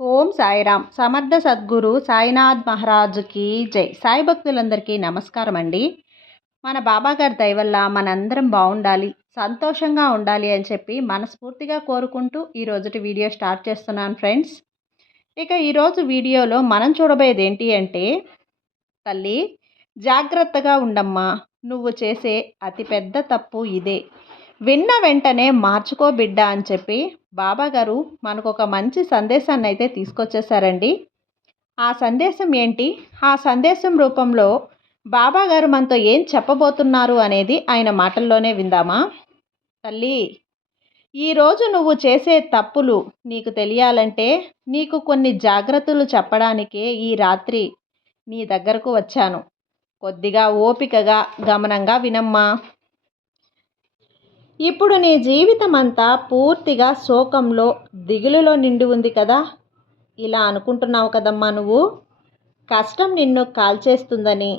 ఓం సాయిరామ్. సమర్థ సద్గురు సాయినాథ్ మహారాజుకి జై. సాయి భక్తులందరికీ నమస్కారం అండి. మన బాబాగారి దయవల్ల మనందరం బాగుండాలి సంతోషంగా ఉండాలి అని చెప్పి మనస్ఫూర్తిగా కోరుకుంటూ ఈరోజుటి వీడియో స్టార్ట్ చేస్తున్నాను ఫ్రెండ్స్. ఇక ఈరోజు వీడియోలో మనం చూడబోయేది ఏంటి అంటే తల్లి జాగ్రత్తగా ఉండమ్మా నువ్వు చేసే అతిపెద్ద తప్పు ఇదే. విన్న వెంటనే మార్చుకో బిడ్డ అని చెప్పి బాబా గారు మనకు ఒక మంచి సందేశాన్ని అయితే తీసుకొచ్చేసారండి. ఆ సందేశం ఏంటి? ఆ సందేశం రూపంలో బాబా గారు మనతో ఏం చెప్పబోతున్నారు అనేది ఆయన మాటల్లోనే విందామా? తల్లి ఈరోజు నువ్వు చేసే తప్పులు నీకు తెలియాలంటే నీకు కొన్ని జాగ్రత్తలు చెప్పడానికే ఈ రాత్రి నీ దగ్గరకు వచ్చాను. కొద్దిగా ఓపికగా గమనంగా వినమ్మా. ఇప్పుడు నీ జీవితం అంతా పూర్తిగా శోకంలో దిగులులో నిండి ఉంది కదా? ఇలా అనుకుంటున్నావు కదమ్మా నువ్వు. కష్టం నిన్ను కాల్చేస్తుందని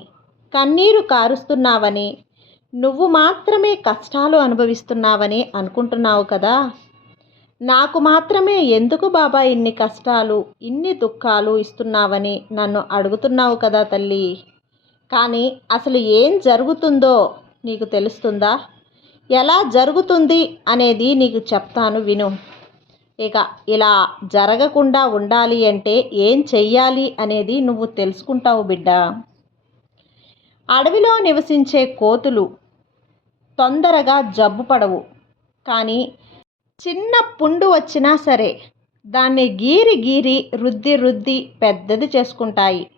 కన్నీరు కారుస్తున్నావని నువ్వు మాత్రమే కష్టాలు అనుభవిస్తున్నావని అనుకుంటున్నావు కదా? నాకు మాత్రమే ఎందుకు బాబా ఇన్ని కష్టాలు ఇన్ని దుఃఖాలు ఇస్తున్నావని నన్ను అడుగుతున్నావు కదా తల్లి? కానీ అసలు ఏం జరుగుతుందో నీకు తెలుస్తుందా? ఎలా జరుగుతుంది అనేది నీకు చెప్తాను విను. ఇక ఇలా జరగకుండా ఉండాలి అంటే ఏం చెయ్యాలి అనేది నువ్వు తెలుసుకుంటావు బిడ్డ. అడవిలో నివసించే కోతులు తొందరగా జబ్బు పడవు. కానీ చిన్న పుండు వచ్చినా సరే దాన్ని గీరి గీరి రుద్ది రుద్ది పెద్దది చేసుకుంటాయి.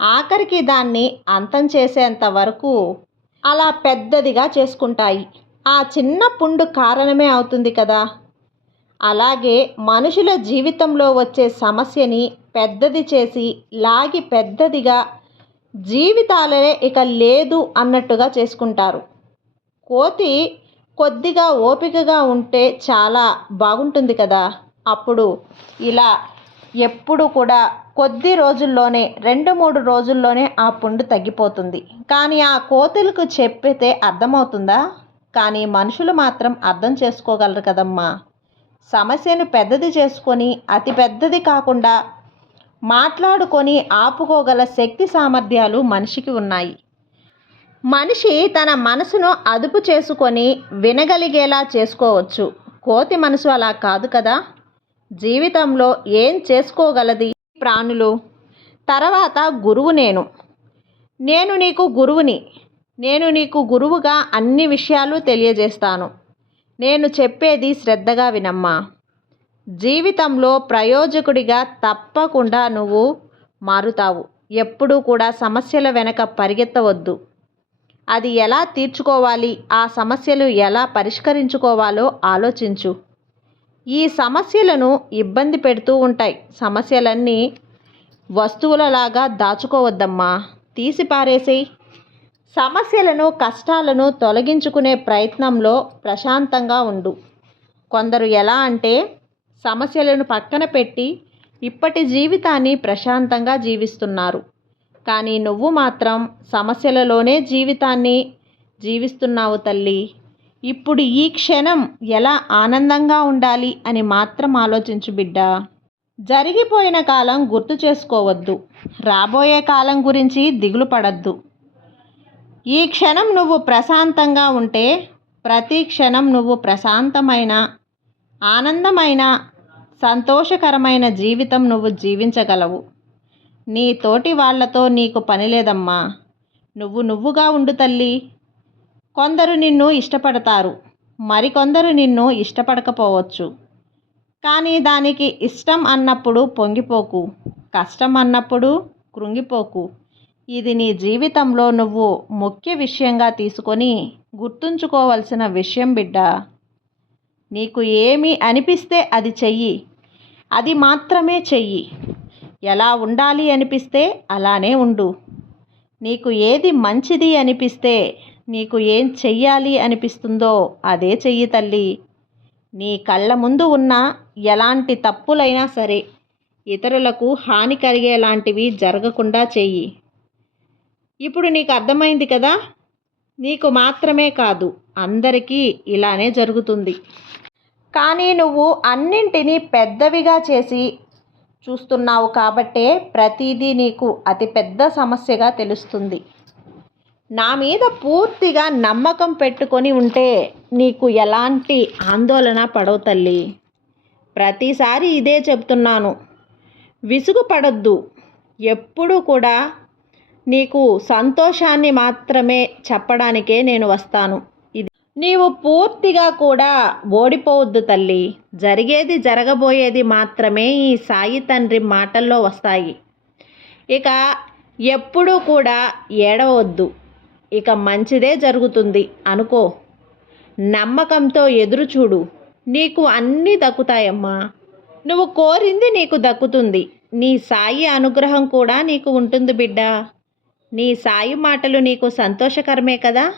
ఆఖరికి దాన్ని అంతం చేసేంత వరకు అలా పెద్దదిగా చేసుకుంటాయి. ఆ చిన్న పుండు కారణమే అవుతుంది కదా. అలాగే మనుషుల జీవితంలో వచ్చే సమస్యని పెద్దది చేసి లాగి పెద్దదిగా జీవితాలనే ఇక లేదు అన్నట్టుగా చేసుకుంటారు. కోతి కొద్దిగా ఓపికగా ఉంటే చాలా బాగుంటుంది కదా. అప్పుడు ఇలా ఎప్పుడు కూడా కొద్ది రోజుల్లోనే రెండు మూడు రోజుల్లోనే ఆ పుండు తగ్గిపోతుంది. కానీ ఆ కోతులకు చెప్పితే అర్థమవుతుందా? కానీ మనుషులు మాత్రం అర్థం చేసుకోగలరు కదమ్మా. సమస్యను పెద్దది చేసుకొని అతి పెద్దది కాకుండా మాట్లాడుకొని ఆపుకోగల శక్తి సామర్థ్యాలు మనిషికి ఉన్నాయి. మనిషి తన మనసును అదుపు చేసుకొని వినగలిగేలా చేసుకోవచ్చు. కోతి మనసు అలా కాదు కదా. జీవితంలో ఏం చేసుకోగలది ప్రాణులు? తర్వాత గురువు నేను. నేను నీకు గురువుని. నేను నీకు గురువుగా అన్ని విషయాలు తెలియజేస్తాను. నేను చెప్పేది శ్రద్ధగా వినమ్మా. జీవితంలో ప్రయోజకుడిగా తప్పకుండా నువ్వు మారుతావు. ఎప్పుడూ కూడా సమస్యల వెనక పరిగెత్తవద్దు. అది ఎలా తీర్చుకోవాలి? ఆ సమస్యలు ఎలా పరిష్కరించుకోవాలో ఆలోచించు. ఈ సమస్యలను ఇబ్బంది పెడుతూ ఉంటాయి. సమస్యలన్నీ వస్తువులలాగా దాచుకోవద్దమ్మా. తీసి పారేసేయి సమస్యలను కష్టాలను తొలగించుకునే ప్రయత్నంలో ప్రశాంతంగా ఉండు. కొందరు ఎలా అంటే సమస్యలను పక్కన పెట్టి ఇప్పటి జీవితాన్ని ప్రశాంతంగా జీవిస్తున్నారు. కానీ నువ్వు మాత్రం సమస్యలలోనే జీవితాన్ని జీవిస్తున్నావు తల్లి. ఇప్పుడు ఈ క్షణం ఎలా ఆనందంగా ఉండాలి అని మాత్రం ఆలోచించు బిడ్డ. జరిగిపోయిన కాలం గుర్తు చేసుకోవద్దు. రాబోయే కాలం గురించి దిగులు పడద్దు. ఈ క్షణం నువ్వు ప్రశాంతంగా ఉంటే ప్రతి క్షణం నువ్వు ప్రశాంతమైన ఆనందమైన సంతోషకరమైన జీవితం నువ్వు జీవించగలవు. నీ తోటి వాళ్ళతో నీకు పని లేదమ్మా. నువ్వు నువ్వుగా ఉండు తల్లి. కొందరు నిన్ను ఇష్టపడతారు. మరికొందరు నిన్ను ఇష్టపడకపోవచ్చు. కానీ దానికి ఇష్టం అన్నప్పుడు పొంగిపోకు. కష్టం అన్నప్పుడు కృంగిపోకు. ఇది నీ జీవితంలో నువ్వు ముఖ్య విషయంగా తీసుకొని గుర్తుంచుకోవలసిన విషయం బిడ్డ. నీకు ఏమి అనిపిస్తే అది చెయ్యి. అది మాత్రమే చెయ్యి. ఎలా ఉండాలి అనిపిస్తే అలానే ఉండు. నీకు ఏది మంచిది అనిపిస్తే నీకు ఏం చెయ్యాలి అనిపిస్తుందో అదే చెయ్యి తల్లి. నీ కళ్ళ ముందు ఉన్న ఎలాంటి తప్పులైనా సరే ఇతరులకు హాని కలిగేలాంటివి జరగకుండా చెయ్యి. ఇప్పుడు నీకు అర్థమైంది కదా? నీకు మాత్రమే కాదు అందరికీ ఇలానే జరుగుతుంది. కానీ నువ్వు అన్నింటినీ పెద్దవిగా చేసి చూస్తున్నావు కాబట్టే ప్రతిదీ నీకు అతిపెద్ద సమస్యగా తెలుస్తుంది. నా మీద పూర్తిగా నమ్మకం పెట్టుకొని ఉంటే నీకు ఎలాంటి ఆందోళన పడవు తల్లి. ప్రతిసారి ఇదే చెప్తున్నాను. విసుగు పడొద్దు. ఎప్పుడూ కూడా నీకు సంతోషాన్ని మాత్రమే చెప్పడానికే నేను వస్తాను. ఇది నీవు పూర్తిగా కూడా ఓడిపోవద్దు తల్లి. జరిగేది జరగబోయేది మాత్రమే ఈ సాయి తండ్రి మాటల్లో వస్తాయి. ఇక ఎప్పుడూ కూడా ఏడవద్దు. ఇక మంచిదే జరుగుతుంది. అనుకో. నమ్మకంతో ఎదురు చూడు. నీకు అన్నీ దక్కుతాయమ్మా. నువ్వు కోరింది నీకు దక్కుతుంది. నీ సాయి అనుగ్రహం కూడా నీకు ఉంటుంది బిడ్డ. నీ సాయి మాటలు నీకు సంతోషకరమే కదా?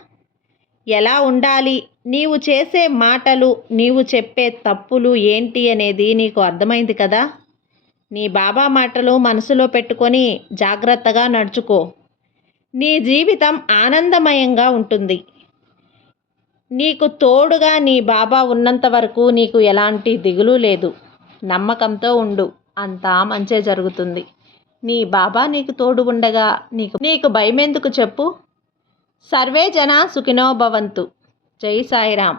ఎలా ఉండాలి? నీవు చేసే మాటలు నీవు చెప్పే తప్పులు ఏంటి అనేది నీకు అర్థమైంది కదా? నీ బాబా మాటలు మనసులో పెట్టుకొని జాగ్రత్తగా నడుచుకో. నీ జీవితం ఆనందమయంగా ఉంటుంది. నీకు తోడుగా నీ బాబా ఉన్నంత వరకు నీకు ఎలాంటి దిగులు లేదు. నమ్మకంతో ఉండు. అంతా మంచే జరుగుతుంది. నీ బాబా నీకు తోడు ఉండగా నీకు నీకు భయమెందుకు చెప్పు? సర్వే జన సుఖినో భవంతు. జై సాయిరామ్.